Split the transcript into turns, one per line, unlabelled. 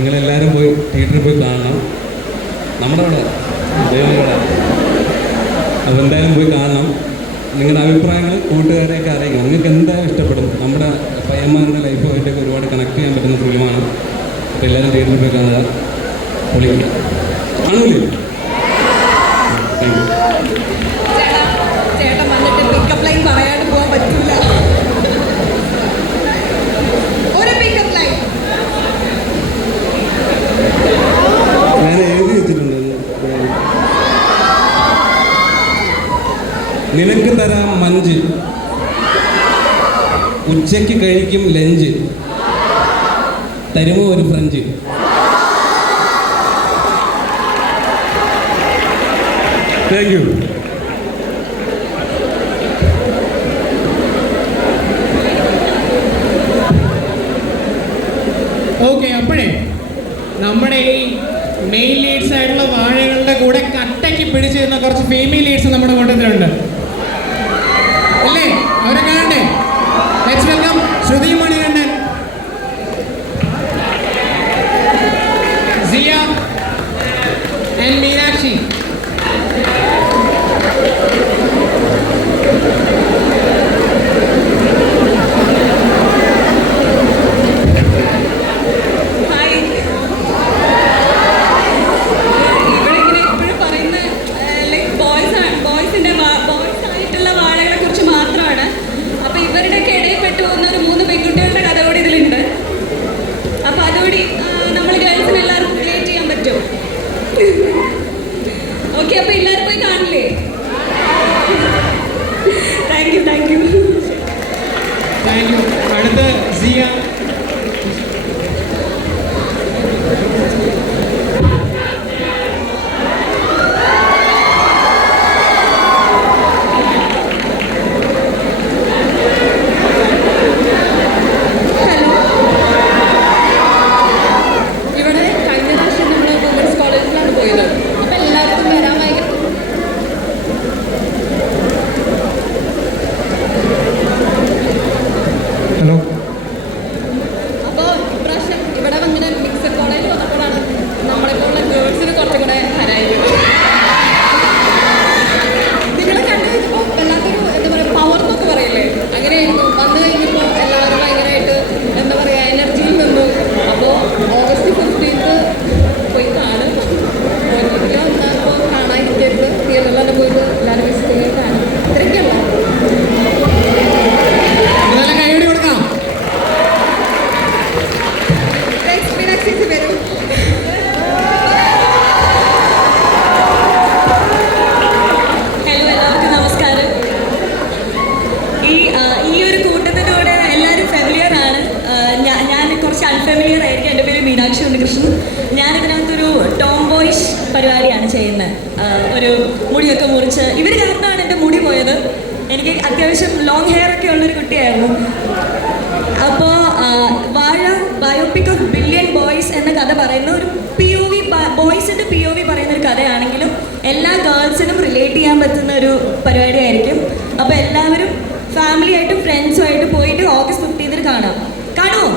നിങ്ങളെല്ലാവരും പോയി തിയേറ്ററിൽ പോയി കാണണം. നമ്മുടെ അവിടെ ദൈവങ്ങളുടെ അപ്പോൾ എന്തായാലും പോയി കാണണം. നിങ്ങളുടെ അഭിപ്രായങ്ങൾ കൂട്ടുകാരെയൊക്കെ അറിയിക്കണം. നിങ്ങൾക്ക് എന്തായാലും ഇഷ്ടപ്പെടും? നമ്മുടെ പയ്യന്മാരുടെ ലൈഫുമായിട്ടൊക്കെ ഒരുപാട് കണക്ട് ചെയ്യാൻ പറ്റുന്ന ഫിലിമാണ് അപ്പോൾ എല്ലാവരും തിയേറ്ററിൽ പോയി കാണുക. പൊളിക്കുക നിനക്ക് തരാം മഞ്ച്. ഉച്ചയ്ക്ക് കഴിക്കും ലഞ്ച്. തരുമോ ഒരു ഫ്രഞ്ച്? താങ്ക് യു
ഓക്കെ അപ്പോഴേ നമ്മുടെ ഈ മെയിൻ ലീഡ്സ് ആയിട്ടുള്ള വാഴകളുടെ കൂടെ കട്ടയ്ക്ക് പിടിച്ചിരുന്ന കുറച്ച് ഫീമെയിൽ ലീഡ്സ് നമ്മുടെ കൂട്ടത്തിലുണ്ട്. ആൻഡ് മീനാക്ഷി
അപ്പൊ എല്ലാരും പോയി കാണില്ലേ? Thank you thank you
thank you അടുത്ത സിയ.
അൺഫെമിലിയർ ആയിരിക്കും. എന്റെ പേര് മീനാക്ഷി ഉണ്ണികൃഷ്ണൻ. ഞാൻ ഇതിനകത്തൊരു ടോം ബോയ്സ് പരിപാടിയാണ് ചെയ്യുന്നത്. ഒരു മുടിയൊക്കെ മുറിച്ച്. ഇവർ കാരണമാണ് എന്റെ മുടി പോയത്. എനിക്ക് അത്യാവശ്യം ലോങ് ഹെയർ ഒക്കെ ഉള്ളൊരു കുട്ടിയായിരുന്നു. അപ്പോൾ വാഴ ബയോപിക് ഓഫ് ബില്യൺ ബോയ്സ് എന്ന കഥ പറയുന്ന ഒരു പി ഒ വി ബോയ്സിന്റെ പി ഒ വി പറയുന്ന ഒരു കഥയാണെങ്കിലും എല്ലാ ഗേൾസിനും റിലേറ്റ് ചെയ്യാൻ പറ്റുന്ന ഒരു പരിപാടിയായിരിക്കും. അപ്പോൾ എല്ലാവരും ഫാമിലിയായിട്ടും ആയിട്ടും ഫ്രണ്ട്സും ആയിട്ട് പോയിട്ട് ഓഗസ്റ്റ് ഫിഫ്റ്റീൻതിന് കാണാം. കാണുമോ